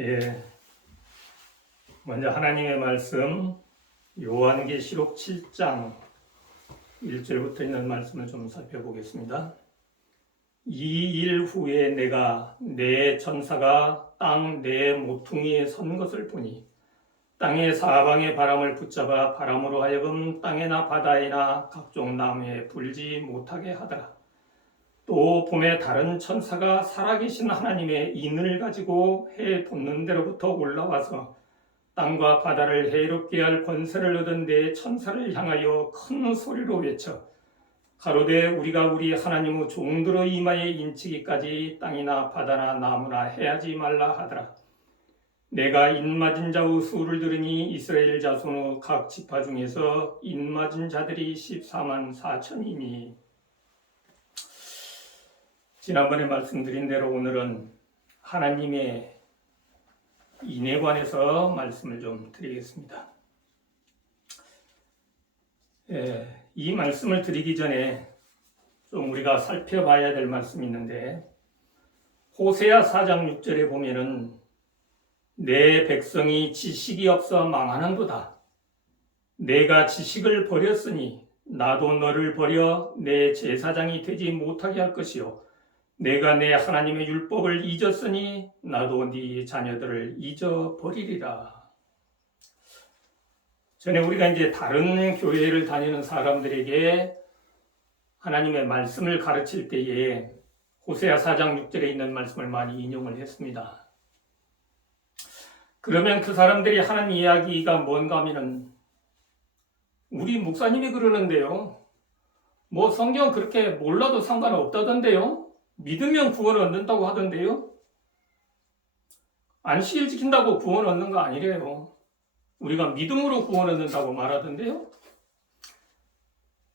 예, 먼저 하나님의 말씀 요한계시록 7장 1절부터 있는 말씀을 좀 살펴보겠습니다. 이 일 후에 내가 내 천사가 땅 내 모퉁이에 선 것을 보니 땅의 사방의 바람을 붙잡아 바람으로 하여금 땅에나 바다에나 각종 나무에 불지 못하게 하더라. 또 봄에 다른 천사가 살아계신 하나님의 인을 가지고 해 돋는 데로부터 올라와서 땅과 바다를 해롭게 할 권세를 얻은 내 천사를 향하여 큰 소리로 외쳐 가로되 우리가 우리 하나님의 종들의 이마에 인치기까지 땅이나 바다나 나무나 해하지 말라 하더라. 내가 인맞은 자의 수를 들으니 이스라엘 자손의 각 지파 중에서 인맞은 자들이 14만 4천이니. 지난번에 말씀드린 대로 오늘은 하나님의 인에 관해서 말씀을 좀 드리겠습니다. 이 말씀을 드리기 전에 좀 우리가 살펴봐야 될 말씀이 있는데 호세아 4장 6절에 보면은 내 백성이 지식이 없어 망하는도다. 내가 지식을 버렸으니 나도 너를 버려 내 제사장이 되지 못하게 할 것이요 내가 내 하나님의 율법을 잊었으니 나도 네 자녀들을 잊어버리리라. 전에 우리가 이제 다른 교회를 다니는 사람들에게 하나님의 말씀을 가르칠 때에 호세아 4장 6절에 있는 말씀을 많이 인용을 했습니다. 그러면 그 사람들이 하는 이야기가 뭔가 하면은 우리 목사님이 그러는데요. 뭐 성경 그렇게 몰라도 상관없다던데요. 믿으면 구원 얻는다고 하던데요. 안식일 지킨다고 구원 얻는 거 아니래요. 우리가 믿음으로 구원 얻는다고 말하던데요.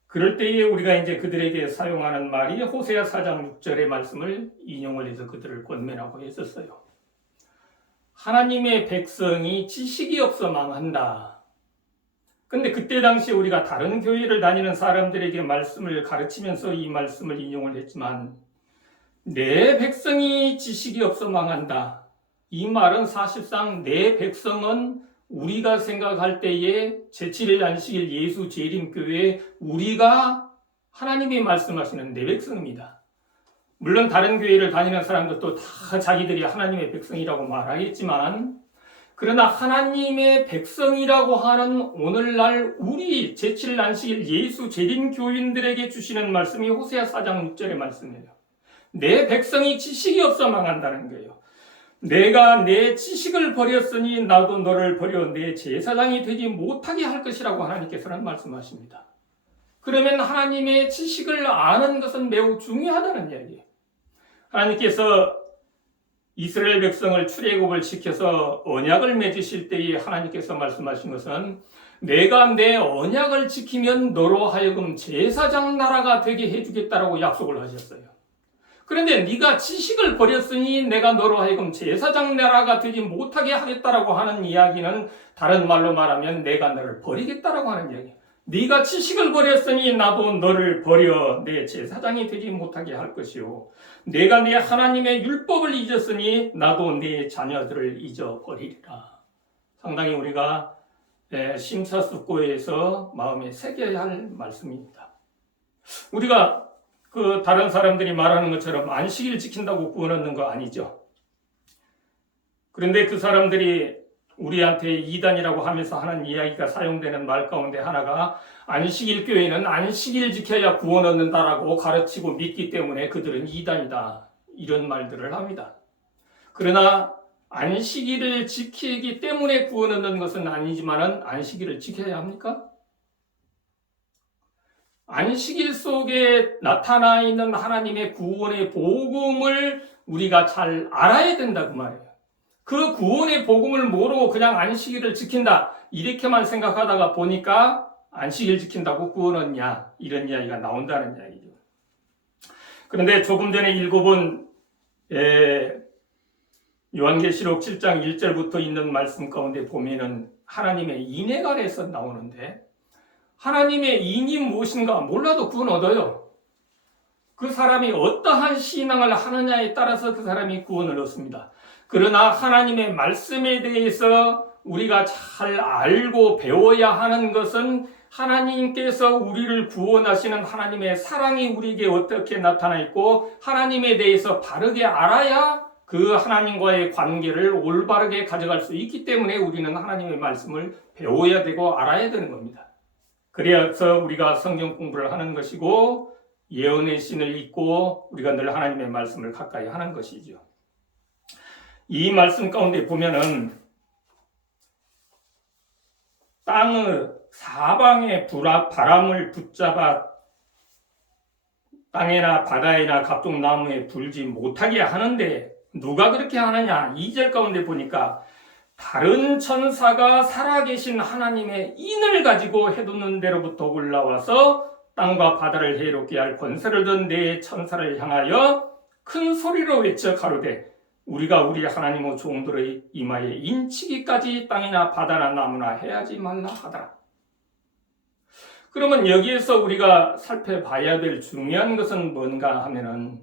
그럴 때에 우리가 이제 그들에게 사용하는 말이 호세아 4장 6절의 말씀을 인용을 해서 그들을 권면하고 했었어요. 하나님의 백성이 지식이 없어 망한다. 근데 그때 당시 우리가 다른 교회를 다니는 사람들에게 말씀을 가르치면서 이 말씀을 인용을 했지만 내 백성이 지식이 없어 망한다. 이 말은 사실상 내 백성은 우리가 생각할 때에 제7일 안식일 예수 재림교회 우리가 하나님이 말씀하시는 내 백성입니다. 물론 다른 교회를 다니는 사람들도 다 자기들이 하나님의 백성이라고 말하겠지만 그러나 하나님의 백성이라고 하는 오늘날 우리 제7일 안식일 예수 재림교인들에게 주시는 말씀이 호세아 4장 6절의 말씀이에요. 내 백성이 지식이 없어 망한다는 거예요. 내가 내 지식을 버렸으니 나도 너를 버려 내 제사장이 되지 못하게 할 것이라고 하나님께서는 말씀하십니다. 그러면 하나님의 지식을 아는 것은 매우 중요하다는 이야기예요. 하나님께서 이스라엘 백성을 출애굽을 시켜서 언약을 맺으실 때에 하나님께서 말씀하신 것은 내가 내 언약을 지키면 너로 하여금 제사장 나라가 되게 해주겠다라고 약속을 하셨어요. 그런데 네가 지식을 버렸으니 내가 너로 하여금 제사장 나라가 되지 못하게 하겠다라고 하는 이야기는 다른 말로 말하면 내가 너를 버리겠다라고 하는 이야기예요. 네가 지식을 버렸으니 나도 너를 버려 내 제사장이 되지 못하게 할 것이요 내가 네 하나님의 율법을 잊었으니 나도 네 자녀들을 잊어버리리라. 상당히 우리가 심사숙고해서 마음에 새겨야 할 말씀입니다. 우리가 그 다른 사람들이 말하는 것처럼 안식일 지킨다고 구원 얻는 거 아니죠. 그런데 그 사람들이 우리한테 이단이라고 하면서 하는 이야기가 사용되는 말 가운데 하나가 안식일 교회는 안식일 지켜야 구원 얻는다라고 가르치고 믿기 때문에 그들은 이단이다. 이런 말들을 합니다. 그러나 안식일을 지키기 때문에 구원 얻는 것은 아니지만은 안식일을 지켜야 합니까? 안식일 속에 나타나 있는 하나님의 구원의 복음을 우리가 잘 알아야 된다 그 말이에요. 그 구원의 복음을 모르고 그냥 안식일을 지킨다 이렇게만 생각하다가 보니까 안식일 지킨다고 구원 얻냐 이런 이야기가 나온다는 이야기죠. 그런데 조금 전에 읽어본 요한계시록 7장 1절부터 있는 말씀 가운데 보면은 하나님의 인에 관해서 나오는데 하나님의 인이 무엇인가 몰라도 구원 얻어요. 그 사람이 어떠한 신앙을 하느냐에 따라서 그 사람이 구원을 얻습니다. 그러나 하나님의 말씀에 대해서 우리가 잘 알고 배워야 하는 것은 하나님께서 우리를 구원하시는 하나님의 사랑이 우리에게 어떻게 나타나 있고 하나님에 대해서 바르게 알아야 그 하나님과의 관계를 올바르게 가져갈 수 있기 때문에 우리는 하나님의 말씀을 배워야 되고 알아야 되는 겁니다. 그래서 우리가 성경 공부를 하는 것이고 예언의 신을 읽고 우리가 늘 하나님의 말씀을 가까이 하는 것이죠. 이 말씀 가운데 보면은 땅의 사방에 바람을 붙잡아 땅에나 바다에나 각종 나무에 불지 못하게 하는데 누가 그렇게 하느냐? 2절 가운데 보니까 다른 천사가 살아계신 하나님의 인을 가지고 해돋는 데로부터 올라와서 땅과 바다를 해롭게 할 권세를 든 네 천사를 향하여 큰 소리로 외쳐 가로되 우리가 우리 하나님의 종들의 이마에 인치기까지 땅이나 바다나 나무나 해하지 말라 하더라. 그러면 여기에서 우리가 살펴봐야 될 중요한 것은 뭔가 하면은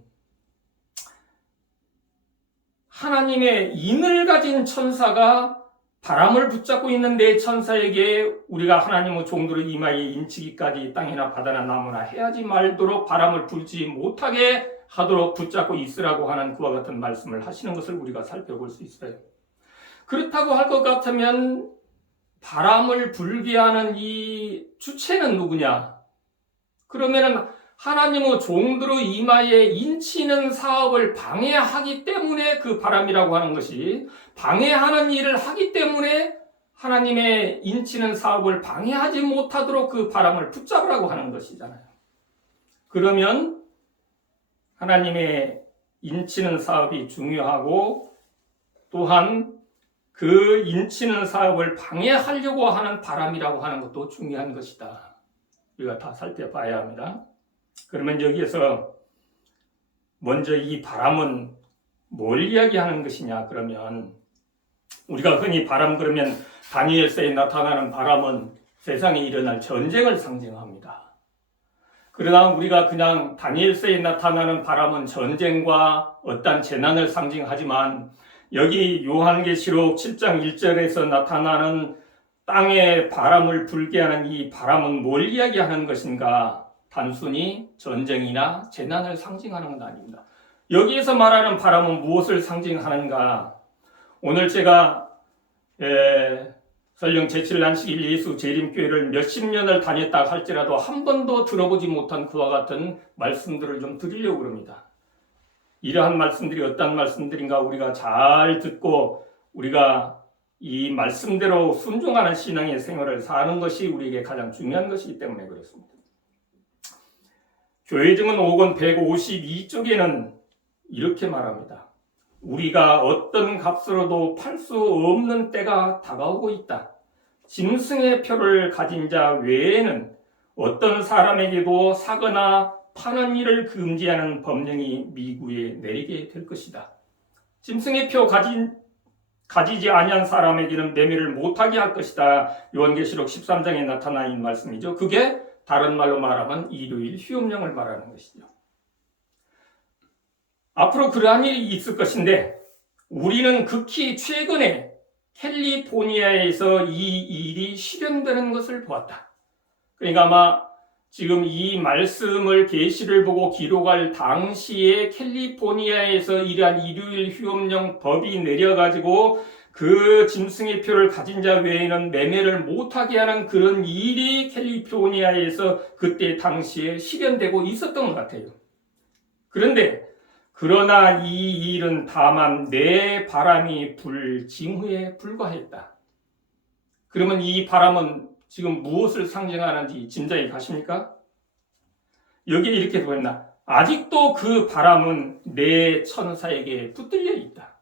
하나님의 인을 가진 천사가 바람을 붙잡고 있는 네 천사에게 우리가 하나님의 종들의 이마에 인치기까지 땅이나 바다나 나무나 해하지 말도록 바람을 불지 못하게 하도록 붙잡고 있으라고 하는 그와 같은 말씀을 하시는 것을 우리가 살펴볼 수 있어요. 그렇다고 할 것 같으면 바람을 불게 하는 이 주체는 누구냐? 그러면은 하나님의 종들의 이마에 인치는 사업을 방해하기 때문에 그 바람이라고 하는 것이 방해하는 일을 하기 때문에 하나님의 인치는 사업을 방해하지 못하도록 그 바람을 붙잡으라고 하는 것이잖아요. 그러면 하나님의 인치는 사업이 중요하고 또한 그 인치는 사업을 방해하려고 하는 바람이라고 하는 것도 중요한 것이다. 우리가 다 살펴봐야 합니다. 그러면 여기에서 먼저 이 바람은 뭘 이야기하는 것이냐? 그러면 우리가 흔히 바람 그러면 다니엘서에 나타나는 바람은 세상에 일어날 전쟁을 상징합니다. 그러나 우리가 그냥 다니엘서에 나타나는 바람은 전쟁과 어떤 재난을 상징하지만 여기 요한계시록 7장 1절에서 나타나는 땅에 바람을 불게 하는 이 바람은 뭘 이야기하는 것인가? 단순히 전쟁이나 재난을 상징하는 건 아닙니다. 여기에서 말하는 바람은 무엇을 상징하는가? 오늘 제가 설령 제7난식일 예수 재림교회를 몇십 년을 다녔다 할지라도 한 번도 들어보지 못한 그와 같은 말씀들을 좀 드리려고 합니다. 이러한 말씀들이 어떤 말씀들인가 우리가 잘 듣고 우리가 이 말씀대로 순종하는 신앙의 생활을 사는 것이 우리에게 가장 중요한 것이기 때문에 그렇습니다. 교회증언 5권 152쪽에는 이렇게 말합니다. 우리가 어떤 값으로도 팔 수 없는 때가 다가오고 있다. 짐승의 표를 가진 자 외에는 어떤 사람에게도 사거나 파는 일을 금지하는 법령이 미국에 내리게 될 것이다. 짐승의 표 가지지 아니한 사람에게는 매매를 못하게 할 것이다. 요한계시록 13장에 나타나 있는 말씀이죠. 그게 다른 말로 말하면 일요일 휴업령을 말하는 것이죠. 앞으로 그러한 일이 있을 것인데 우리는 극히 최근에 캘리포니아에서 이 일이 실현되는 것을 보았다. 그러니까 아마 지금 이 말씀을 계시를 보고 기록할 당시에 캘리포니아에서 이러한 일요일 휴업령 법이 내려가지고 그 짐승의 표를 가진 자 외에는 매매를 못하게 하는 그런 일이 캘리포니아에서 그때 당시에 실현되고 있었던 것 같아요. 그러나 이 일은 다만 내 바람이 불 징후에 불과했다. 그러면 이 바람은 지금 무엇을 상징하는지 짐작이 가십니까? 여기에 이렇게 보였나? 아직도 그 바람은 내 천사에게 붙들려 있다.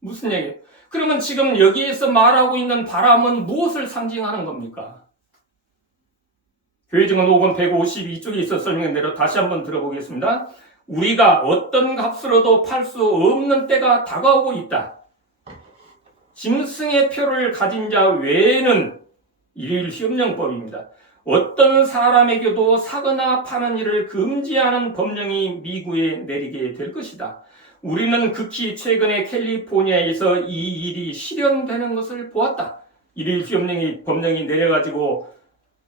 무슨 얘기예요? 그러면 지금 여기에서 말하고 있는 바람은 무엇을 상징하는 겁니까? 교회증언 5권 152쪽에 있어 설명한 대로 다시 한번 들어보겠습니다. 우리가 어떤 값으로도 팔 수 없는 때가 다가오고 있다. 짐승의 표를 가진 자 외에는 일요일 휴업령법입니다. 어떤 사람에게도 사거나 파는 일을 금지하는 법령이 미국에 내리게 될 것이다. 우리는 극히 최근에 캘리포니아에서 이 일이 실현되는 것을 보았다. 일요일 법령이 내려가지고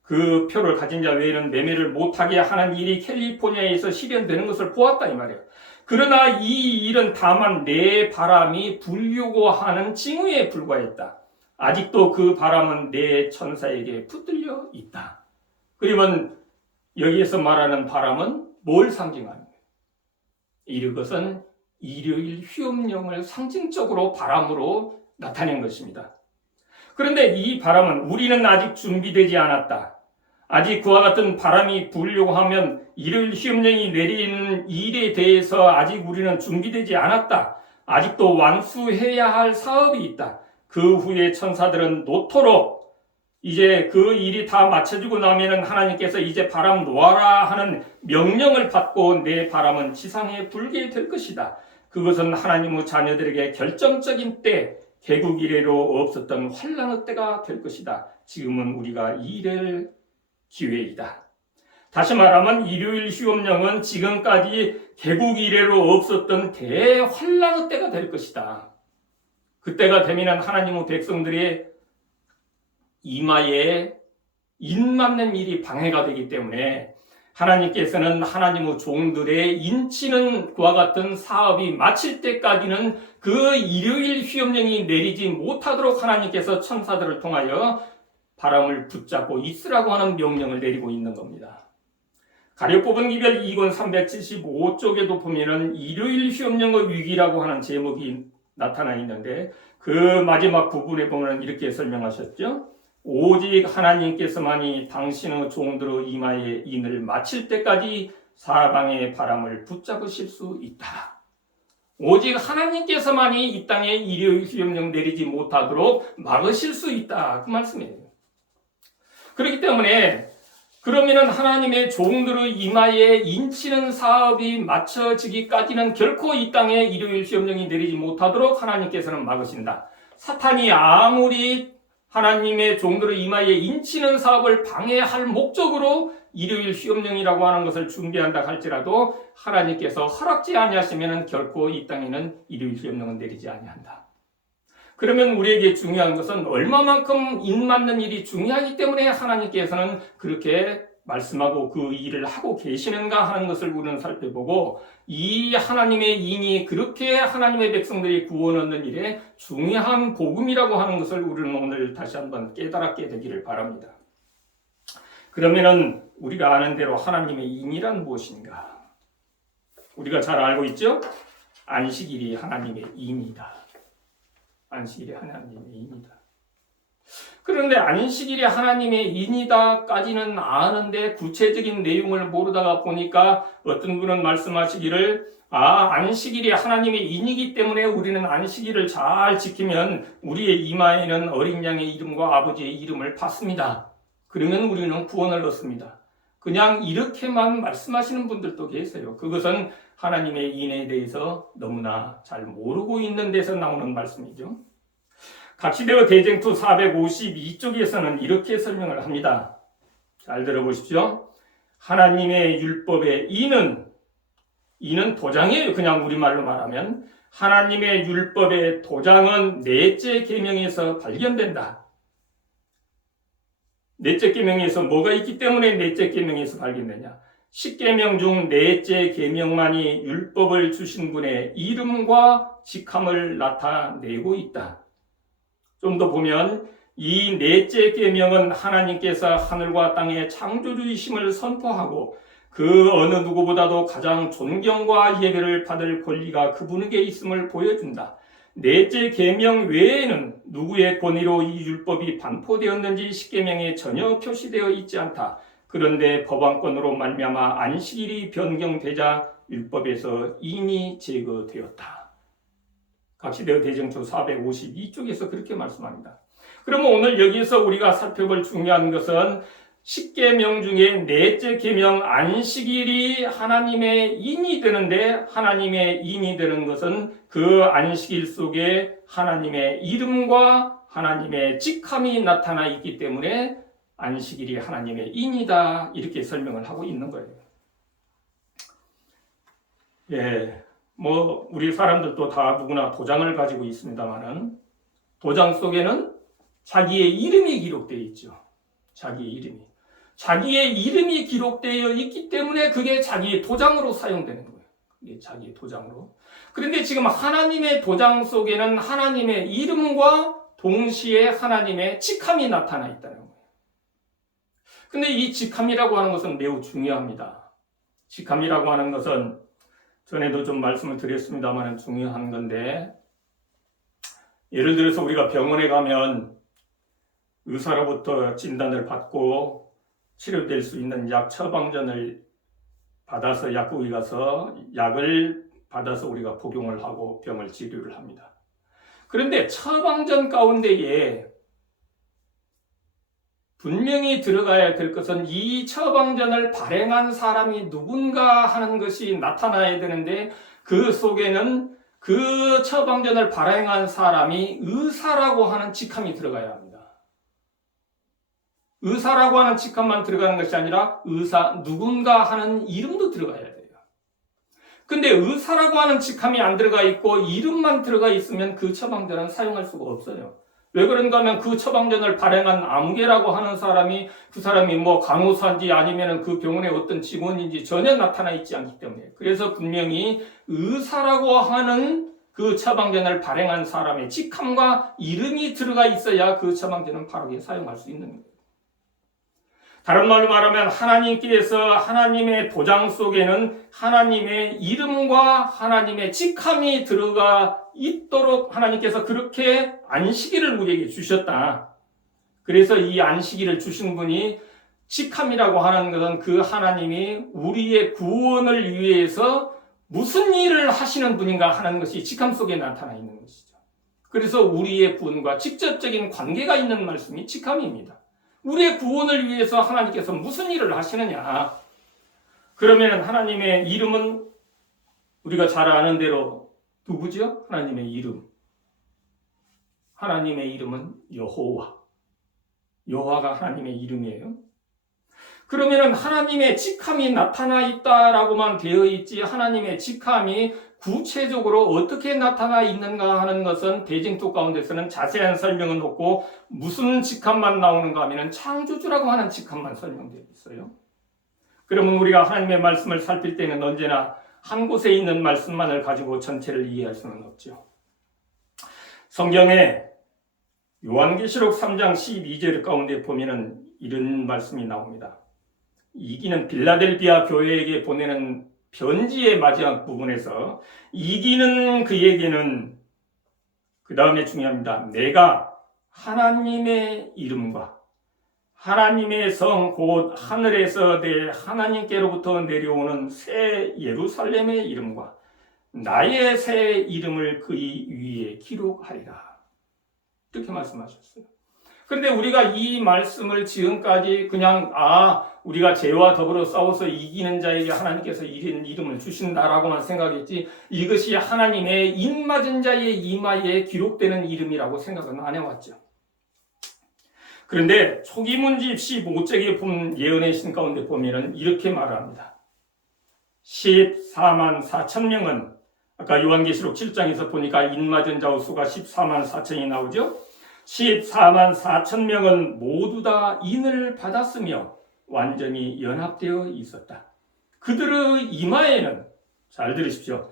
그 표를 가진 자 외에는 매매를 못하게 하는 일이 캘리포니아에서 실현되는 것을 보았다 이 말이에요. 그러나 이 일은 다만 내 바람이 불려고 하는 징후에 불과했다. 아직도 그 바람은 내 천사에게 붙들려 있다. 그러면 여기에서 말하는 바람은 뭘 상징하는 거예요? 이것은 일요일 휴업령을 상징적으로 바람으로 나타낸 것입니다. 그런데 이 바람은 우리는 아직 준비되지 않았다. 아직 그와 같은 바람이 불려고 하면 일요일 휴업령이 내리는 일에 대해서 아직 우리는 준비되지 않았다. 아직도 완수해야 할 사업이 있다. 그 후에 천사들은 노토록 이제 그 일이 다 마쳐지고 나면은 하나님께서 이제 바람 놓아라 하는 명령을 받고 내 바람은 지상에 불게 될 것이다. 그것은 하나님의 자녀들에게 결정적인 때, 개국 이래로 없었던 환란의 때가 될 것이다. 지금은 우리가 이럴 기회이다. 다시 말하면 일요일 휴업령은 지금까지 개국 이래로 없었던 대환란의 때가 될 것이다. 그때가 되면 하나님의 백성들의 이마에 인 맞는 일이 방해가 되기 때문에 하나님께서는 하나님의 종들의 인치는 그와 같은 사업이 마칠 때까지는 그 일요일 휴업령이 내리지 못하도록 하나님께서 천사들을 통하여 바람을 붙잡고 있으라고 하는 명령을 내리고 있는 겁니다. 가려 뽑은 기별 2권 375쪽에도 보면은 일요일 휴업령의 위기라고 하는 제목이 나타나 있는데 그 마지막 부분에 보면 이렇게 설명하셨죠. 오직 하나님께서만이 당신의 종들의 이마에 인을 마칠 때까지 사방의 바람을 붙잡으실 수 있다. 오직 하나님께서만이 이 땅에 일요일 휴업령 내리지 못하도록 막으실 수 있다. 그 말씀이에요. 그렇기 때문에 그러면은 하나님의 종들의 이마에 인치는 사업이 마쳐지기까지는 결코 이 땅에 일요일 휴업령이 내리지 못하도록 하나님께서는 막으신다. 사탄이 아무리 하나님의 종들의 이마에 인치는 사업을 방해할 목적으로 일요일 휴업령이라고 하는 것을 준비한다 할지라도 하나님께서 허락지 아니하시면 결코 이 땅에는 일요일 휴업령은 내리지 아니한다. 그러면 우리에게 중요한 것은 얼마만큼 인 맞는 일이 중요하기 때문에 하나님께서는 그렇게 말씀하고 그 일을 하고 계시는가 하는 것을 우리는 살펴보고 이 하나님의 인이 그렇게 하나님의 백성들이 구원 얻는 일에 중요한 복음이라고 하는 것을 우리는 오늘 다시 한번 깨달았게 되기를 바랍니다. 그러면은 우리가 아는 대로 하나님의 인이란 무엇인가? 우리가 잘 알고 있죠? 안식일이 하나님의 인이다. 안식일이 하나님의 인이다. 그런데 안식일이 하나님의 인이다까지는 아는데 구체적인 내용을 모르다가 보니까 어떤 분은 말씀하시기를 안식일이 하나님의 인이기 때문에 우리는 안식일을 잘 지키면 우리의 이마에는 어린 양의 이름과 아버지의 이름을 받습니다. 그러면 우리는 구원을 얻습니다. 그냥 이렇게만 말씀하시는 분들도 계세요. 그것은 하나님의 인에 대해서 너무나 잘 모르고 있는 데서 나오는 말씀이죠. 각시대어 대쟁투 452쪽에서는 이렇게 설명을 합니다. 잘 들어보십시오. 하나님의 율법의 인은 도장이에요. 그냥 우리말로 말하면 하나님의 율법의 도장은 넷째 계명에서 발견된다. 넷째 계명에서 뭐가 있기 때문에 넷째 계명에서 발견되냐? 10계명 중 넷째 계명만이 율법을 주신 분의 이름과 직함을 나타내고 있다. 좀 더 보면 이 넷째 계명은 하나님께서 하늘과 땅의 창조주이심을 선포하고 그 어느 누구보다도 가장 존경과 예배를 받을 권리가 그분에게 있음을 보여준다. 넷째 계명 외에는 누구의 권위로 이 율법이 반포되었는지 10계명에 전혀 표시되어 있지 않다. 그런데 법안권으로 말미암아 안식일이 변경되자 율법에서 인이 제거되었다. 각시대어 대쟁투 452쪽에서 그렇게 말씀합니다. 그러면 오늘 여기에서 우리가 살펴볼 중요한 것은 10계명 중에 넷째 계명 안식일이 하나님의 인이 되는데 하나님의 인이 되는 것은 그 안식일 속에 하나님의 이름과 하나님의 직함이 나타나 있기 때문에 안식일이 하나님의 인이다 이렇게 설명을 하고 있는 거예요. 우리 사람들도 다 누구나 도장을 가지고 있습니다만은 도장 속에는 자기의 이름이 기록되어 있죠. 자기의 이름이 기록되어 있기 때문에 그게 자기의 도장으로 사용되는 거예요. 이게 자기의 도장으로. 그런데 지금 하나님의 도장 속에는 하나님의 이름과 동시에 하나님의 직함이 나타나 있다는 거예요. 근데 이 직함이라고 하는 것은 매우 중요합니다. 직함이라고 하는 것은 전에도 좀 말씀을 드렸습니다만 중요한 건데, 예를 들어서 우리가 병원에 가면 의사로부터 진단을 받고 치료될 수 있는 약 처방전을 받아서 약국에 가서 약을 받아서 우리가 복용을 하고 병을 치료를 합니다. 그런데 처방전 가운데에 분명히 들어가야 될 것은 이 처방전을 발행한 사람이 누군가 하는 것이 나타나야 되는데, 그 속에는 그 처방전을 발행한 사람이 의사라고 하는 직함이 들어가야 합니다. 의사라고 하는 직함만 들어가는 것이 아니라 의사 누군가 하는 이름도 들어가야 돼요. 근데 의사라고 하는 직함이 안 들어가 있고 이름만 들어가 있으면 그 처방전은 사용할 수가 없어요. 왜 그런가 하면 그 처방전을 발행한 아무개라고 하는 사람이, 그 사람이 간호사인지 아니면 그 병원의 어떤 직원인지 전혀 나타나 있지 않기 때문에, 그래서 분명히 의사라고 하는 그 처방전을 발행한 사람의 직함과 이름이 들어가 있어야 그 처방전은 바르게 사용할 수 있는 거예요. 다른 말로 말하면 하나님께서 하나님의 도장 속에는 하나님의 이름과 하나님의 직함이 들어가 있도록 하나님께서 그렇게 안식일을 우리에게 주셨다. 그래서 이 안식일을 주신 분이, 직함이라고 하는 것은 그 하나님이 우리의 구원을 위해서 무슨 일을 하시는 분인가 하는 것이 직함 속에 나타나 있는 것이죠. 그래서 우리의 구원과 직접적인 관계가 있는 말씀이 직함입니다. 우리의 구원을 위해서 하나님께서 무슨 일을 하시느냐? 그러면 하나님의 이름은 우리가 잘 아는 대로 누구죠? 하나님의 이름. 하나님의 이름은 여호와. 여호와가 하나님의 이름이에요. 그러면 하나님의 직함이 나타나 있다라고만 되어 있지, 하나님의 직함이 구체적으로 어떻게 나타나 있는가 하는 것은 대징토 가운데서는 자세한 설명은 없고, 무슨 직함만 나오는가 하면 창조주라고 하는 직함만 설명되어 있어요. 그러면 우리가 하나님의 말씀을 살필 때는 언제나 한 곳에 있는 말씀만을 가지고 전체를 이해할 수는 없죠. 성경에 요한계시록 3장 12절 가운데 보면은 이런 말씀이 나옵니다. 이기는 빌라델비아 교회에게 보내는 편지의 마지막 부분에서 이기는 그에게는, 그 다음에 중요합니다. 내가 하나님의 이름과 하나님의 성 곧 하늘에서 내 하나님께로부터 내려오는 새 예루살렘의 이름과 나의 새 이름을 그의 위에 기록하리라. 이렇게 말씀하셨어요. 그런데 우리가 이 말씀을 지금까지 그냥 우리가 죄와 더불어 싸워서 이기는 자에게 하나님께서 이런 이름을 주신다라고만 생각했지, 이것이 하나님의 입맞은 자의 이마에 기록되는 이름이라고 생각은 안 해왔죠. 그런데 초기 문집 15쪽에 본 예언의 신 가운데 보면은 이렇게 말합니다. 14만 4천 명은, 아까 요한계시록 7장에서 보니까 입맞은 자 수가 14만 4천이 나오죠. 14만 4천 명은 모두 다 인을 받았으며 완전히 연합되어 있었다. 그들의 이마에는, 잘 들으십시오,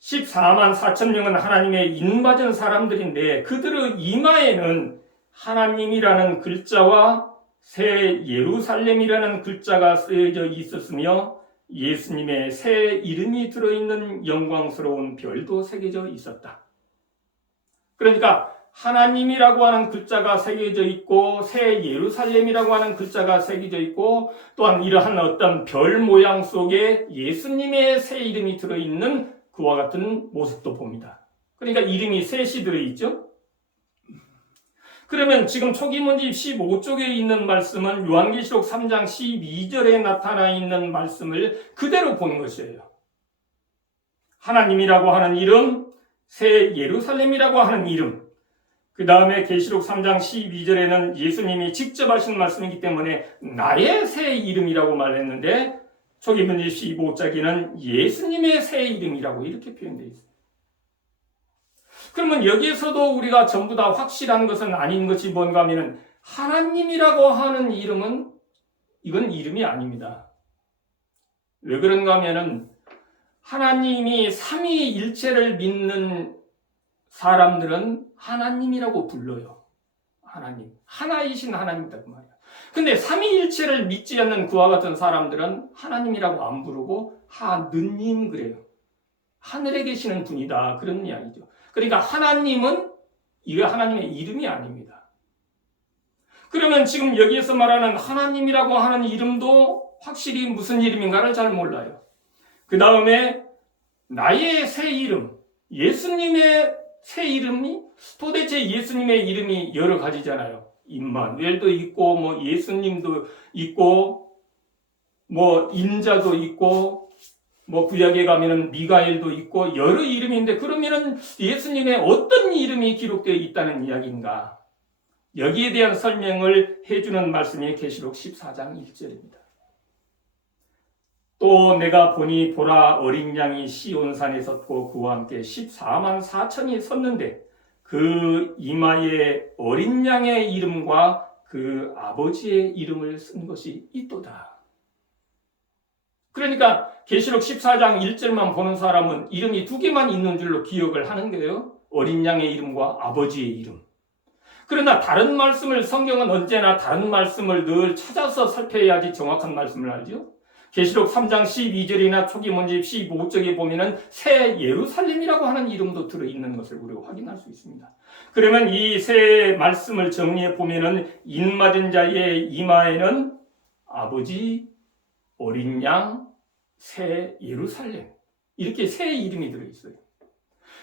14만 4천 명은 하나님의 인받은 사람들인데 그들의 이마에는 하나님이라는 글자와 새 예루살렘이라는 글자가 쓰여져 있었으며 예수님의 새 이름이 들어있는 영광스러운 별도 새겨져 있었다. 그러니까 하나님이라고 하는 글자가 새겨져 있고 새 예루살렘이라고 하는 글자가 새겨져 있고, 또한 이러한 어떤 별 모양 속에 예수님의 새 이름이 들어있는 그와 같은 모습도 봅니다. 그러니까 이름이 셋이 들어있죠. 그러면 지금 초기문집 15쪽에 있는 말씀은 요한계시록 3장 12절에 나타나 있는 말씀을 그대로 본 것이에요. 하나님이라고 하는 이름, 새 예루살렘이라고 하는 이름, 그 다음에 계시록 3장 12절에는 예수님이 직접 하신 말씀이기 때문에 나의 새 이름이라고 말했는데, 초기문제 15자기는 예수님의 새 이름이라고 이렇게 표현되어 있습니다. 그러면 여기에서도 우리가 전부 다 확실한 것은 아닌 것이 뭔가 하면은 하나님이라고 하는 이름은 이건 이름이 아닙니다. 왜 그런가 하면은 하나님이 삼위일체를 믿는 사람들은 하나님이라고 불러요. 하나님. 하나이신 하나님이다 그 말이야. 근데 삼위일체를 믿지 않는 그와 같은 사람들은 하나님이라고 안 부르고 하느님 그래요. 하늘에 계시는 분이다 그런 이야기죠. 그러니까 하나님은 이거 하나님의 이름이 아닙니다. 그러면 지금 여기에서 말하는 하나님이라고 하는 이름도 확실히 무슨 이름인가를 잘 몰라요. 그 다음에 나의 새 이름, 예수님의 새 이름이 도대체 예수님의 이름이 여러 가지잖아요. 임마누엘도 있고 뭐 예수님도 있고 뭐 인자도 있고 뭐 구약에 가면은 미가엘도 있고 여러 이름인데 그러면은 예수님의 어떤 이름이 기록되어 있다는 이야기인가? 여기에 대한 설명을 해주는 말씀이 계시록 14장 1절입니다. 또 내가 보니 보라 어린 양이 시온산에 섰고 그와 함께 14만 4천이 섰는데 그 이마에 어린 양의 이름과 그 아버지의 이름을 쓴 것이 있도다. 그러니까 계시록 14장 1절만 보는 사람은 이름이 두 개만 있는 줄로 기억을 하는 거예요. 어린 양의 이름과 아버지의 이름. 그러나 다른 말씀을 성경은 언제나 다른 말씀을 늘 찾아서 살펴야지 정확한 말씀을 알죠. 계시록 3장 12절이나 초기문제 15쪽에 보면은 새 예루살렘이라고 하는 이름도 들어있는 것을 우리가 확인할 수 있습니다. 그러면 이 새 말씀을 정리해 보면은 인맞은 자의 이마에는 아버지, 어린 양, 새 예루살렘 이렇게 새 이름이 들어있어요.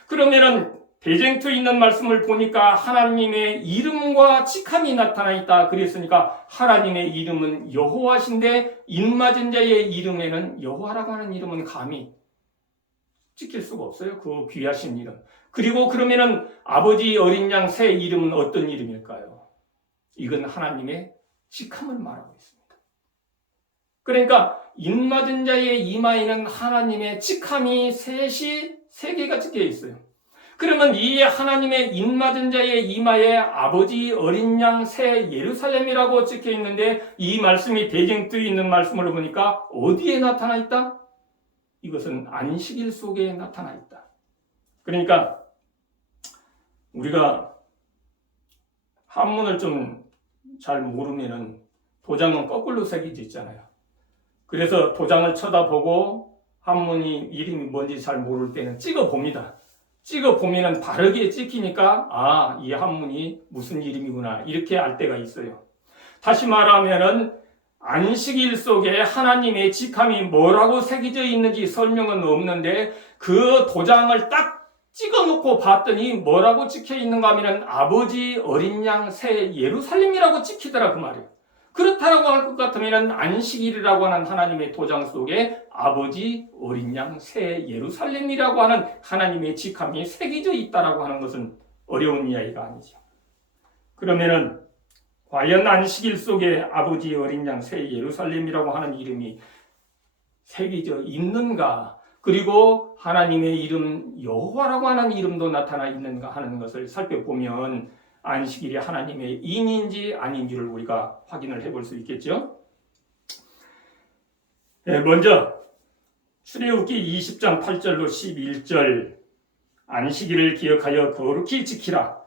그러면은 대쟁투에 있는 말씀을 보니까 하나님의 이름과 직함이 나타나 있다. 그랬으니까 하나님의 이름은 여호와신데 인맞은 자의 이름에는 여호와라고 하는 이름은 감히 찍힐 수가 없어요. 그 귀하신 이름. 그리고 그러면은 아버지 어린 양 새 이름은 어떤 이름일까요? 이건 하나님의 직함을 말하고 있습니다. 그러니까 인맞은 자의 이마에는 하나님의 직함이 세 개가 찍혀 있어요. 그러면 이 하나님의 인맞은 자의 이마에 아버지 어린 양 새 예루살렘이라고 찍혀 있는데 이 말씀이 대쟁투에 있는 말씀을 보니까 어디에 나타나 있다? 이것은 안식일 속에 나타나 있다. 그러니까 우리가 한문을 좀 잘 모르면은 도장은 거꾸로 새겨져 있잖아요. 그래서 도장을 쳐다보고 한문이 이름이 뭔지 잘 모를 때는 찍어봅니다. 찍어보면 바르게 찍히니까 이 한문이 무슨 이름이구나 이렇게 알 때가 있어요. 다시 말하면은 안식일 속에 하나님의 직함이 뭐라고 새겨져 있는지 설명은 없는데 그 도장을 딱 찍어놓고 봤더니 뭐라고 찍혀 있는가 하면 아버지 어린 양 새 예루살렘이라고 찍히더라 그 말이에요. 그렇다라고 할 것 같으면 안식일이라고 하는 하나님의 도장 속에 아버지 어린 양 새 예루살렘이라고 하는 하나님의 직함이 새겨져 있다라고 하는 것은 어려운 이야기가 아니죠. 그러면은 과연 안식일 속에 아버지 어린 양 새 예루살렘이라고 하는 이름이 새겨져 있는가? 그리고 하나님의 이름 여호와라고 하는 이름도 나타나 있는가 하는 것을 살펴보면 안식일이 하나님의 인인지 아닌지를 우리가 확인을 해볼 수 있겠죠. 먼저 출애굽기 20장 8절로 11절 안식일을 기억하여 거룩히 지키라.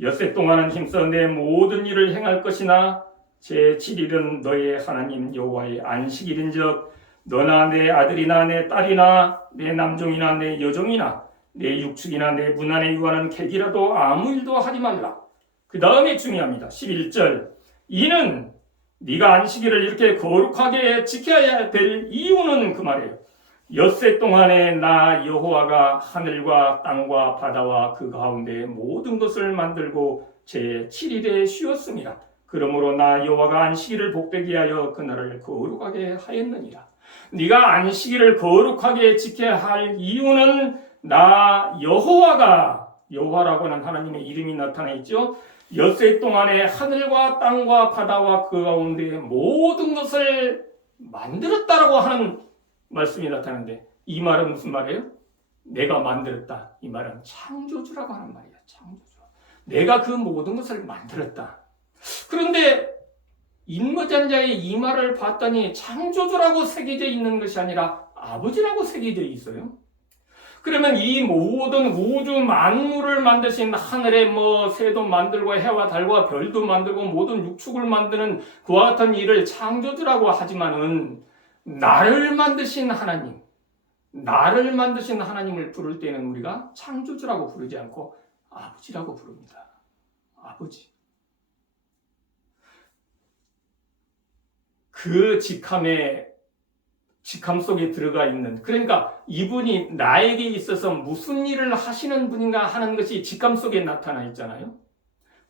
엿새 동안은 힘써 내 모든 일을 행할 것이나 제7일은 너의 하나님 여호와의 안식일인즉 너나 내 아들이나 내 딸이나 내 남종이나 내 여종이나 내 육축이나 내 문 안에 유하는 객이라도 아무 일도 하지 말라. 그 다음에 중요합니다. 11절 이는 네가 안식일을 이렇게 거룩하게 지켜야 될 이유는 그 말이에요. 엿새 동안에 나 여호와가 하늘과 땅과 바다와 그 가운데 모든 것을 만들고 제7일에 쉬었습니다. 그러므로 나 여호와가 안식일을 복되게 하여 그날을 거룩하게 하였느니라. 네가 안식일을 거룩하게 지켜야 할 이유는 나 여호와가 여호와라고 하는 하나님의 이름이 나타나 있죠. 엿새 동안에 하늘과 땅과 바다와 그 가운데 모든 것을 만들었다라고 하는 말씀이 나타나는데 이 말은 무슨 말이에요? 내가 만들었다. 이 말은 창조주라고 하는 말이야. 창조주. 내가 그 모든 것을 만들었다. 그런데 인머잔자의 이 말을 봤더니 창조주라고 새겨져 있는 것이 아니라 아버지라고 새겨져 있어요. 그러면 이 모든 우주 만물을 만드신 하늘의 새도 만들고 해와 달과 별도 만들고 모든 육축을 만드는 그와 같은 일을 창조주라고 하지만은 나를 만드신 하나님을 부를 때는 우리가 창조주라고 부르지 않고 아버지라고 부릅니다. 아버지. 그 직함 속에 들어가 있는, 그러니까 이분이 나에게 있어서 무슨 일을 하시는 분인가 하는 것이 직함 속에 나타나 있잖아요.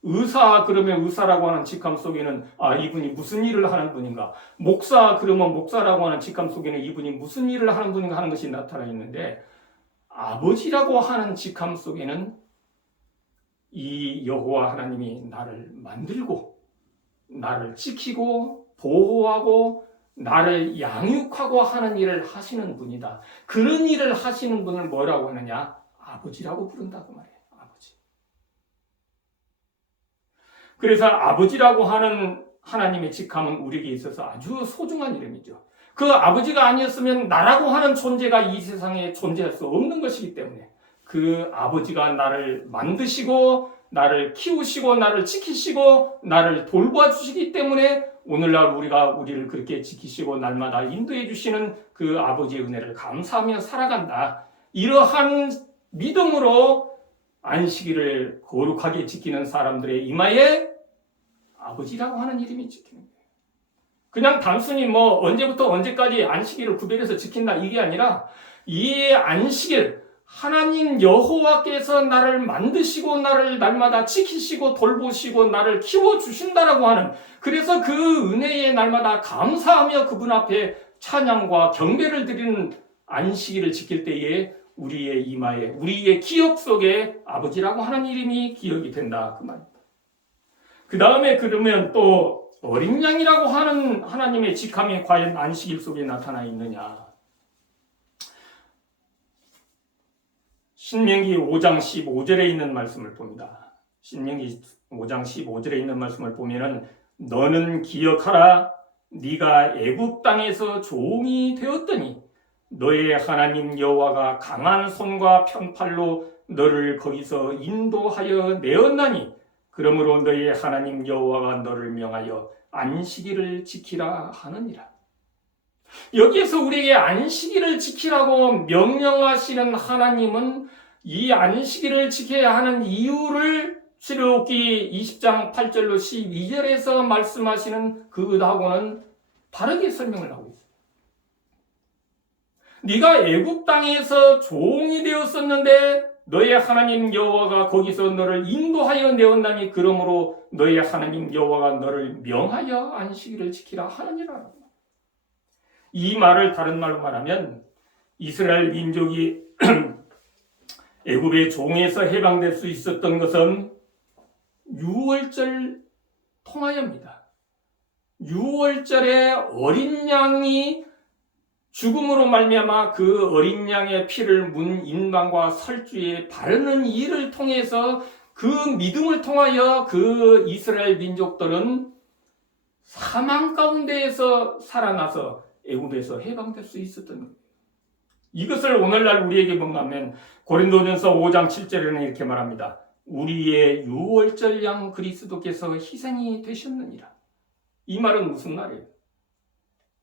의사 그러면 의사라고 하는 직함 속에는 이분이 무슨 일을 하는 분인가, 목사 그러면 목사라고 하는 직함 속에는 이분이 무슨 일을 하는 분인가 하는 것이 나타나 있는데, 아버지라고 하는 직함 속에는 이 여호와 하나님이 나를 만들고 나를 지키고 보호하고 나를 양육하고 하는 일을 하시는 분이다. 그런 일을 하시는 분을 뭐라고 하느냐? 아버지라고 부른다고 말이에요. 아버지. 그래서 아버지라고 하는 하나님의 직함은 우리에게 있어서 아주 소중한 이름이죠. 그 아버지가 아니었으면 나라고 하는 존재가 이 세상에 존재할 수 없는 것이기 때문에 그 아버지가 나를 만드시고 나를 키우시고 나를 지키시고 나를 돌봐주시기 때문에 오늘날 우리를 그렇게 지키시고 날마다 인도해 주시는 그 아버지의 은혜를 감사하며 살아간다. 이러한 믿음으로 안식일을 거룩하게 지키는 사람들의 이마에 아버지라고 하는 이름이 지키는 거예요. 그냥 단순히 언제부터 언제까지 안식일을 구별해서 지킨다 이게 아니라 이 안식일, 하나님 여호와께서 나를 만드시고 나를 날마다 지키시고 돌보시고 나를 키워주신다라고 하는, 그래서 그 은혜에 날마다 감사하며 그분 앞에 찬양과 경배를 드리는 안식일을 지킬 때에 우리의 이마에, 우리의 기억 속에 아버지라고 하는 이름이 기억이 된다 그 말입니다. 그 다음에 그러면 또 어린 양이라고 하는 하나님의 직함이 과연 안식일 속에 나타나 있느냐? 신명기 5장 15절에 있는 말씀을 봅니다. 신명기 5장 15절에 있는 말씀을 보면은 너는 기억하라. 네가 애굽 땅에서 종이 되었더니 너의 하나님 여호와가 강한 손과 편팔로 너를 거기서 인도하여 내었나니 그러므로 너의 하나님 여호와가 너를 명하여 안식일을 지키라 하느니라. 여기에서 우리에게 안식일을 지키라고 명령하시는 하나님은 이 안식일을 지켜야 하는 이유를 출애굽기 20장 8절로 12절에서 말씀하시는 그하고는 다르게 설명을 하고 있어요. 네가 애굽 땅에서 종이 되었었는데 너의 하나님 여호와가 거기서 너를 인도하여 내었나니 그러므로 너의 하나님 여호와가 너를 명하여 안식일을 지키라 하느니라. 이 말을 다른 말로 말하면 이스라엘 민족이 애굽의 종에서 해방될 수 있었던 것은 유월절 통하여입니다. 유월절에 어린 양이 죽음으로 말미암아 그 어린 양의 피를 문 인방과 설주에 바르는 일을 통해서 그 믿음을 통하여 그 이스라엘 민족들은 사망 가운데에서 살아나서 애굽에서 해방될 수 있었던 거예요. 이것을 오늘날 우리에게 뭔가 하면 고린도전서 5장 7절에는 이렇게 말합니다. 우리의 유월절 양 그리스도께서 희생이 되셨느니라. 이 말은 무슨 말이에요?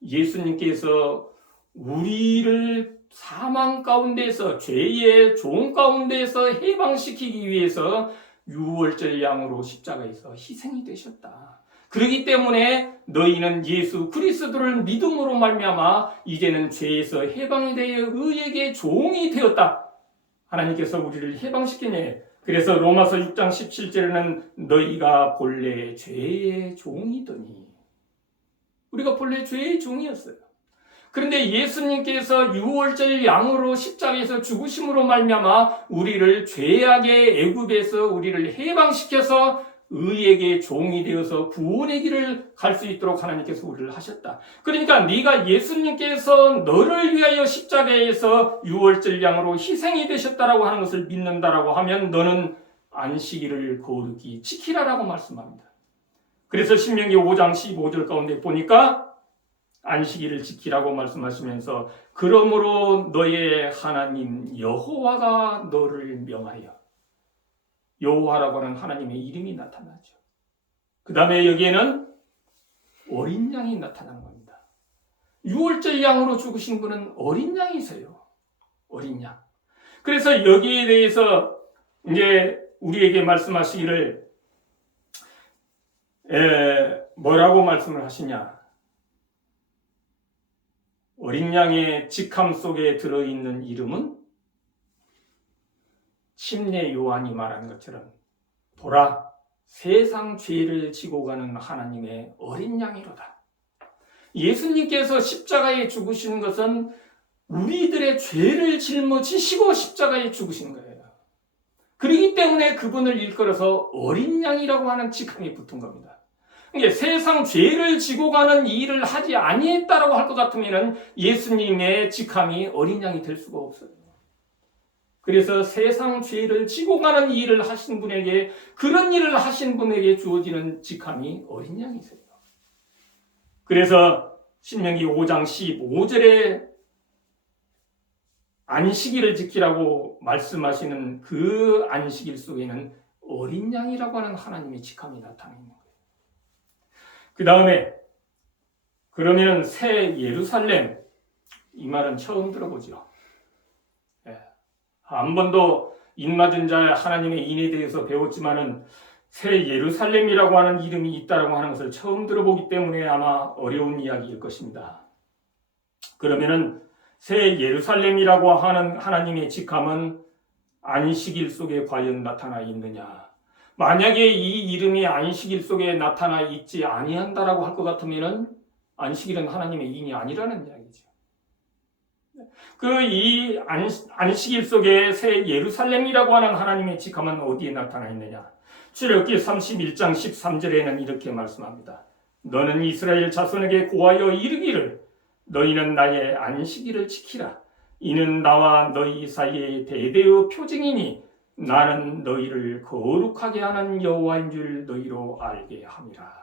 예수님께서 우리를 사망 가운데서 죄의 종 가운데서 해방시키기 위해서 유월절 양으로 십자가에서 희생이 되셨다. 그렇기 때문에 너희는 예수 그리스도를 믿음으로 말미암아 이제는 죄에서 해방이 되어 의에게 종이 되었다. 하나님께서 우리를 해방시키네. 그래서 로마서 6장 17절에는 너희가 본래 죄의 종이더니, 우리가 본래 죄의 종이었어요. 그런데 예수님께서 유월절 양으로 십자가에서 죽으심으로 말미암아 우리를 죄악의 애굽에서 우리를 해방시켜서 의에게 종이 되어서 구원의 길을 갈 수 있도록 하나님께서 우리를 하셨다. 그러니까 네가 예수님께서 너를 위하여 십자가에서 유월절 양으로 희생이 되셨다라고 하는 것을 믿는다라고 하면 너는 안식일을 거룩히 지키라라고 말씀합니다. 그래서 신명기 5장 15절 가운데 보니까 안식일을 지키라고 말씀하시면서 그러므로 너의 하나님 여호와가 너를 명하여, 여호와라고 하는 하나님의 이름이 나타나죠. 그 다음에 여기에는 어린 양이 나타나는 겁니다. 유월절 양으로 죽으신 분은 어린 양이세요. 어린 양. 그래서 여기에 대해서 이제 우리에게 말씀하시기를 뭐라고 말씀을 하시냐? 어린 양의 직함 속에 들어있는 이름은 침례 요한이 말한 것처럼 보라, 세상 죄를 지고 가는 하나님의 어린 양이로다. 예수님께서 십자가에 죽으신 것은 우리들의 죄를 짊어지시고 십자가에 죽으신 거예요. 그렇기 때문에 그분을 일컬어서 어린 양이라고 하는 직함이 붙은 겁니다. 이게 세상 죄를 지고 가는 이 일을 하지 아니했다라고 할 것 같으면 예수님의 직함이 어린 양이 될 수가 없어요. 그래서 세상 죄를 지고 가는 이 일을 하신 분에게, 그런 일을 하신 분에게 주어지는 직함이 어린 양이세요. 그래서 신명기 5장 15절에 안식일을 지키라고 말씀하시는 그 안식일 속에는 어린 양이라고 하는 하나님의 직함이 나타나는 거예요. 그 다음에 그러면 새 예루살렘, 이 말은 처음 들어보죠. 한 번도 입맞은 자 하나님의 인에 대해서 배웠지만은 새 예루살렘이라고 하는 이름이 있다라고 하는 것을 처음 들어보기 때문에 아마 어려운 이야기일 것입니다. 그러면은 새 예루살렘이라고 하는 하나님의 직함은 안식일 속에 과연 나타나 있느냐? 만약에 이 이름이 안식일 속에 나타나 있지 아니한다라고 할 것 같으면은 안식일은 하나님의 인이 아니라는 이야기죠. 이 안식일 속에 새 예루살렘이라고 하는 하나님의 직함은 어디에 나타나 있느냐? 출애굽기 31장 13절에는 이렇게 말씀합니다. 너는 이스라엘 자손에게 고하여 이르기를 너희는 나의 안식일을 지키라. 이는 나와 너희 사이의 대대의 표징이니 나는 너희를 거룩하게 하는 여호와인 줄 너희로 알게 함이라.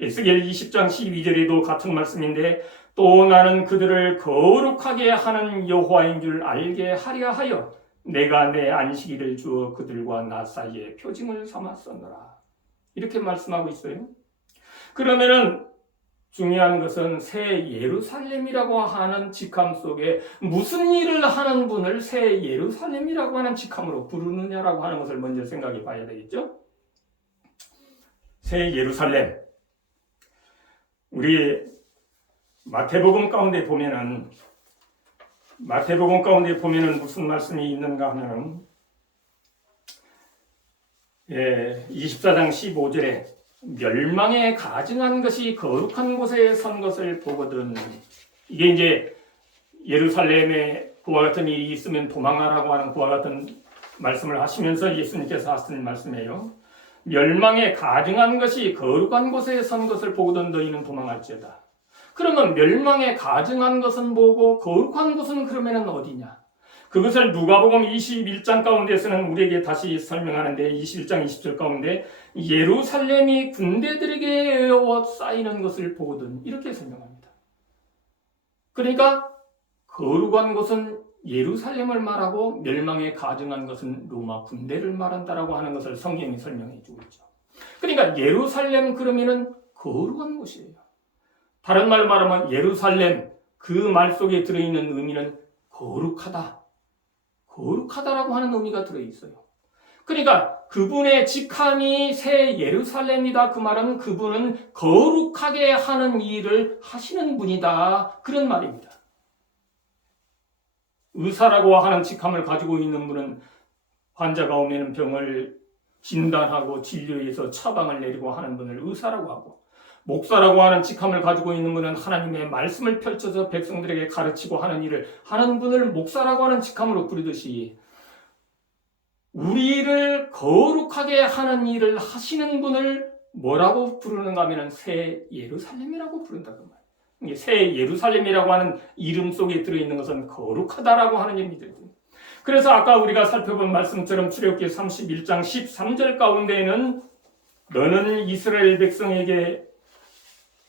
에스겔 20장 12절에도 같은 말씀인데 또 나는 그들을 거룩하게 하는 여호와인 줄 알게 하려 하여 내가 내 안식일을 주어 그들과 나 사이에 표징을 삼았었노라. 이렇게 말씀하고 있어요. 그러면은 중요한 것은 새 예루살렘이라고 하는 직함 속에 무슨 일을 하는 분을 새 예루살렘이라고 하는 직함으로 부르느냐라고 하는 것을 먼저 생각해 봐야 되겠죠. 새 예루살렘, 우리 마태복음 가운데 보면은 무슨 말씀이 있는가 하면은 24장 15절에 멸망에 가증한 것이 거룩한 곳에 선 것을 보거든. 이게 이제 예루살렘에 그와 같은 일이 있으면 도망하라고 하는 그와 같은 말씀을 하시면서 예수님께서 하신 말씀이에요. 멸망에 가증한 것이 거룩한 곳에 선 것을 보거든 너희는 도망할지어다. 그러면 멸망에 가증한 것은 뭐고 거룩한 곳은 그러면은 어디냐? 그것을 누가복음 21장 가운데서는 우리에게 다시 설명하는데 21장 20절 가운데 예루살렘이 군대들에게 에워싸이는 것을 보거든 이렇게 설명합니다. 그러니까 거룩한 곳은 예루살렘을 말하고 멸망에 가증한 것은 로마 군대를 말한다라고 하는 것을 성경이 설명해 주고 있죠. 그러니까 예루살렘 그러면은 거룩한 곳이에요. 다른 말로 말하면 예루살렘 그 말 속에 들어있는 의미는 거룩하다라고 하는 의미가 들어있어요. 그러니까 그분의 직함이 새 예루살렘이다. 그 말은 그분은 거룩하게 하는 일을 하시는 분이다. 그런 말입니다. 의사라고 하는 직함을 가지고 있는 분은 환자가 오면 병을 진단하고 진료해서 처방을 내리고 하는 분을 의사라고 하고, 목사라고 하는 직함을 가지고 있는 분은 하나님의 말씀을 펼쳐서 백성들에게 가르치고 하는 일을 하는 분을 목사라고 하는 직함으로 부르듯이 우리를 거룩하게 하는 일을 하시는 분을 뭐라고 부르는가 하면 새 예루살렘이라고 부른다고 말이에요. 이게 새 예루살렘이라고 하는 이름 속에 들어있는 것은 거룩하다라고 하는 의미입니다. 그래서 아까 우리가 살펴본 말씀처럼 출애굽기 31장 13절 가운데에는 너는 이스라엘 백성에게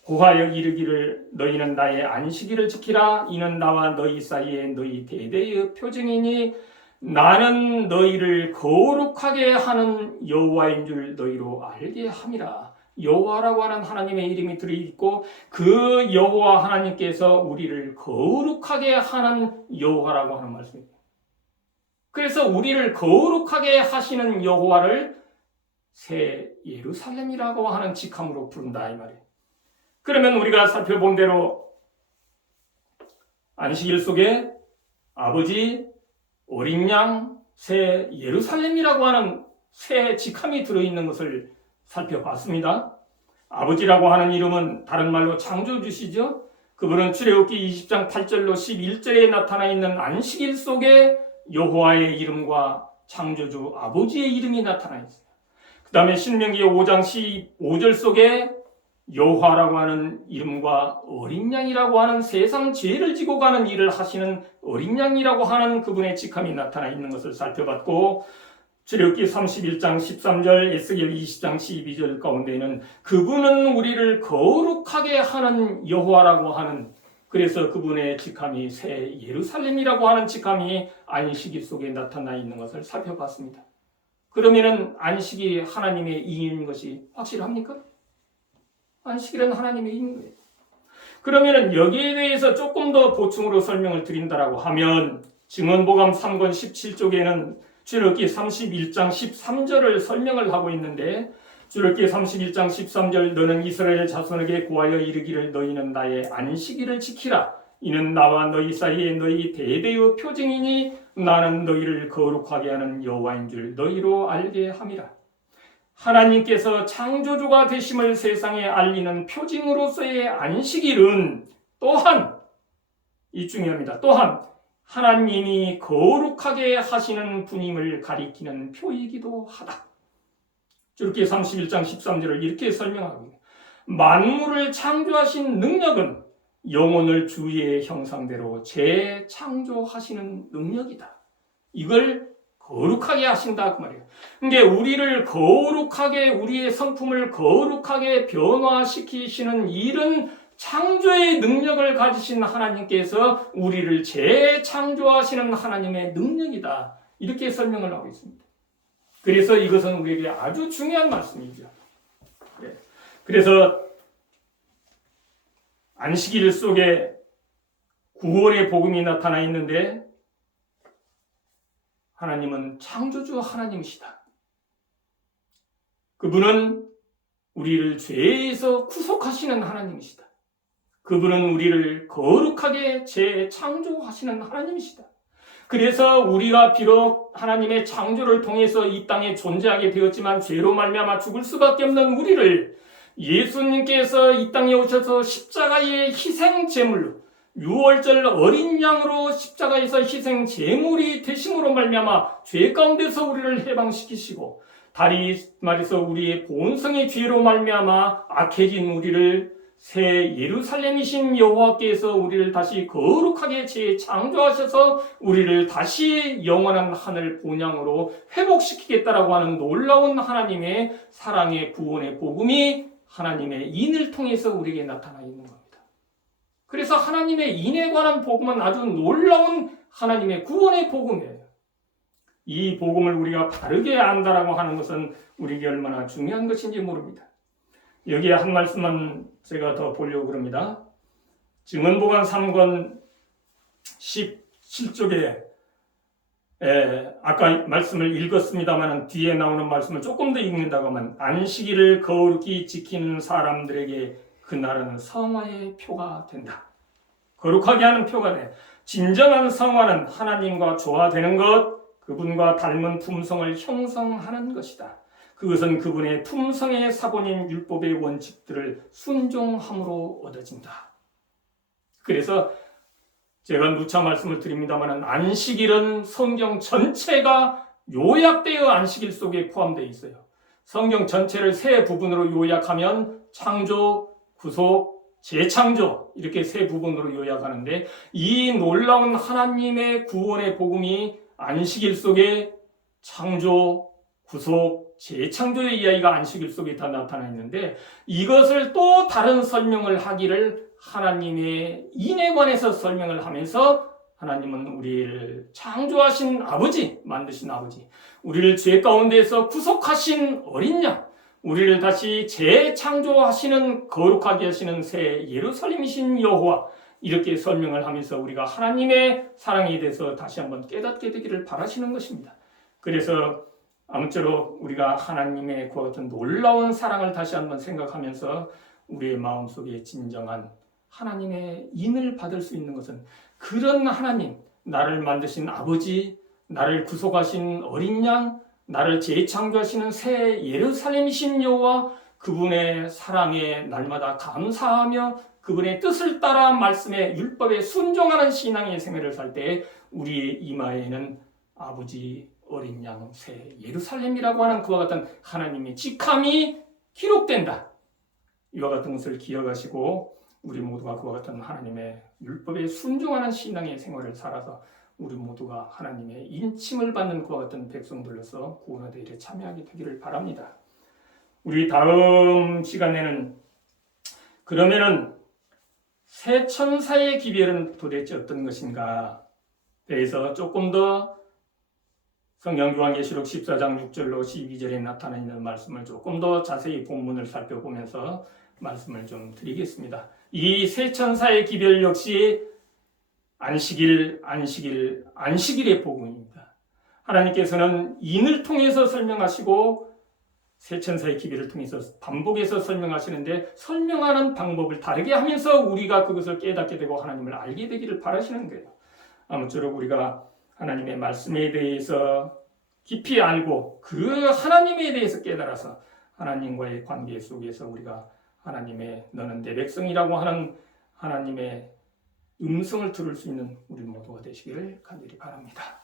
고하여 이르기를 너희는 나의 안식일을 지키라. 이는 나와 너희 사이에 너희 대대의 표징이니 나는 너희를 거룩하게 하는 여호와인 줄 너희로 알게 함이라. 여호와라고 하는 하나님의 이름이 들어있고 그 여호와 하나님께서 우리를 거룩하게 하는 여호와라고 하는 말씀입니다. 그래서 우리를 거룩하게 하시는 여호와를 새 예루살렘이라고 하는 직함으로 부른다 이 말이에요. 그러면 우리가 살펴본 대로 안식일 속에 아버지, 어린 양, 새 예루살렘이라고 하는 새 직함이 들어있는 것을 살펴봤습니다. 아버지라고 하는 이름은 다른 말로 창조주시죠. 그분은 출애굽기 20장 8절로 11절에 나타나 있는 안식일 속에 여호와의 이름과 창조주 아버지의 이름이 나타나 있어요. 그 다음에 신명기 5장 15절 속에 여호와라고 하는 이름과 어린 양이라고 하는 세상 죄를 지고 가는 일을 하시는 어린 양이라고 하는 그분의 직함이 나타나 있는 것을 살펴봤고, 출애굽기 31장 13절, 에스겔 20장 12절 가운데에는 그분은 우리를 거룩하게 하는 여호와라고 하는, 그래서 그분의 직함이 새 예루살렘이라고 하는 직함이 안식일 속에 나타나 있는 것을 살펴봤습니다. 그러면은 안식이 하나님의 이인 것이 확실합니까? 안식일은 하나님의 이인 거예요. 그러면은 여기에 대해서 조금 더 보충으로 설명을 드린다라고 하면 증언보감 3권 17쪽에는 출애굽기 31장 13절을 설명을 하고 있는데, 출애굽기 31장 13절 너는 이스라엘 자손에게 고하여 이르기를 너희는 나의 안식일을 지키라. 이는 나와 너희 사이에 너희 대대의 표징이니 나는 너희를 거룩하게 하는 여호와인 줄 너희로 알게 함이라. 하나님께서 창조주가 되심을 세상에 알리는 표징으로서의 안식일은 또한, 이 중요합니다. 또한 하나님이 거룩하게 하시는 분임을 가리키는 표이기도 하다. 출애굽기 31장 13절을 이렇게 설명합니다. 만물을 창조하신 능력은 영혼을 주의 형상대로 재창조하시는 능력이다. 이걸 거룩하게 하신다 그 말이에요. 그러니까 우리를 거룩하게, 우리의 성품을 거룩하게 변화시키시는 일은 창조의 능력을 가지신 하나님께서 우리를 재창조하시는 하나님의 능력이다. 이렇게 설명을 하고 있습니다. 그래서 이것은 우리에게 아주 중요한 말씀이죠. 그래서 안식일 속에 구원의 복음이 나타나 있는데, 하나님은 창조주 하나님이시다. 그분은 우리를 죄에서 구속하시는 하나님이시다. 그분은 우리를 거룩하게 재창조하시는 하나님이시다. 그래서 우리가 비록 하나님의 창조를 통해서 이 땅에 존재하게 되었지만 죄로 말미암아 죽을 수밖에 없는 우리를 예수님께서 이 땅에 오셔서 십자가의 희생 제물로, 유월절 어린 양으로 십자가에서 희생 제물이 되심으로 말미암아 죄 가운데서 우리를 해방시키시고, 다리 말해서 우리의 본성의 죄로 말미암아 악해진 우리를 새 예루살렘이신 여호와께서 우리를 다시 거룩하게 재창조하셔서 우리를 다시 영원한 하늘 본향으로 회복시키겠다라고 하는 놀라운 하나님의 사랑의 구원의 복음이 하나님의 인을 통해서 우리에게 나타나 있는 겁니다. 그래서 하나님의 인에 관한 복음은 아주 놀라운 하나님의 구원의 복음이에요. 이 복음을 우리가 바르게 안다라고 하는 것은 우리에게 얼마나 중요한 것인지 모릅니다. 여기에 한 말씀만 제가 더 보려고 합니다. 증언보감 3권 17쪽에 아까 말씀을 읽었습니다만 뒤에 나오는 말씀을 조금 더 읽는다고 하면, 안식일을 거룩히 지키는 사람들에게 그날은 성화의 표가 된다. 거룩하게 하는 표가 돼. 진정한 성화는 하나님과 조화되는 것, 그분과 닮은 품성을 형성하는 것이다. 그것은 그분의 품성의 사본인 율법의 원칙들을 순종함으로 얻어진다. 그래서 제가 누차 말씀을 드립니다만, 안식일은 성경 전체가 요약되어 안식일 속에 포함되어 있어요. 성경 전체를 세 부분으로 요약하면 창조, 구속, 재창조 이렇게 세 부분으로 요약하는데 이 놀라운 하나님의 구원의 복음이 안식일 속에 창조, 구속, 재창조의 이야기가 안식일 속에 다 나타나 있는데 이것을 또 다른 설명을 하기를 하나님의 인에 관해서 설명을 하면서 하나님은 우리를 창조하신 아버지, 만드신 아버지, 우리를 죄 가운데에서 구속하신 어린 양, 우리를 다시 재창조하시는 거룩하게 하시는 새 예루살렘이신 여호와 이렇게 설명을 하면서 우리가 하나님의 사랑에 대해서 다시 한번 깨닫게 되기를 바라시는 것입니다. 그래서 아무쪼록 우리가 하나님의 그와 같은 놀라운 사랑을 다시 한번 생각하면서 우리의 마음속에 진정한 하나님의 인을 받을 수 있는 것은 그런 하나님, 나를 만드신 아버지, 나를 구속하신 어린 양, 나를 재창조하시는 새 예루살렘이신 여호와 그분의 사랑에 날마다 감사하며 그분의 뜻을 따라 말씀의 율법에 순종하는 신앙의 생애를 살 때 우리 이마에는 아버지, 어린 양, 새 예루살렘이라고 하는 그와 같은 하나님의 직함이 기록된다. 이와 같은 것을 기억하시고 우리 모두가 그와 같은 하나님의 율법에 순종하는 신앙의 생활을 살아서 우리 모두가 하나님의 인침을 받는 그와 같은 백성들로서 구원의 일에 참여하게 되기를 바랍니다. 우리 다음 시간에는 그러면은 새 천사의 기별은 도대체 어떤 것인가 대해서 조금 더 성경 요한계시록 14장 6절로 12절에 나타나 있는 말씀을 조금 더 자세히 본문을 살펴보면서 말씀을 좀 드리겠습니다. 이 새 천사의 기별 역시 안식일의 복음입니다. 하나님께서는 인을 통해서 설명하시고 새 천사의 기별을 통해서 반복해서 설명하시는데 설명하는 방법을 다르게 하면서 우리가 그것을 깨닫게 되고 하나님을 알게 되기를 바라시는 거예요. 아무쪼록 우리가 하나님의 말씀에 대해서 깊이 알고 그 하나님에 대해서 깨달아서 하나님과의 관계 속에서 우리가 하나님의 너는 내 백성이라고 하는 하나님의 음성을 들을 수 있는 우리 모두가 되시기를 간절히 바랍니다.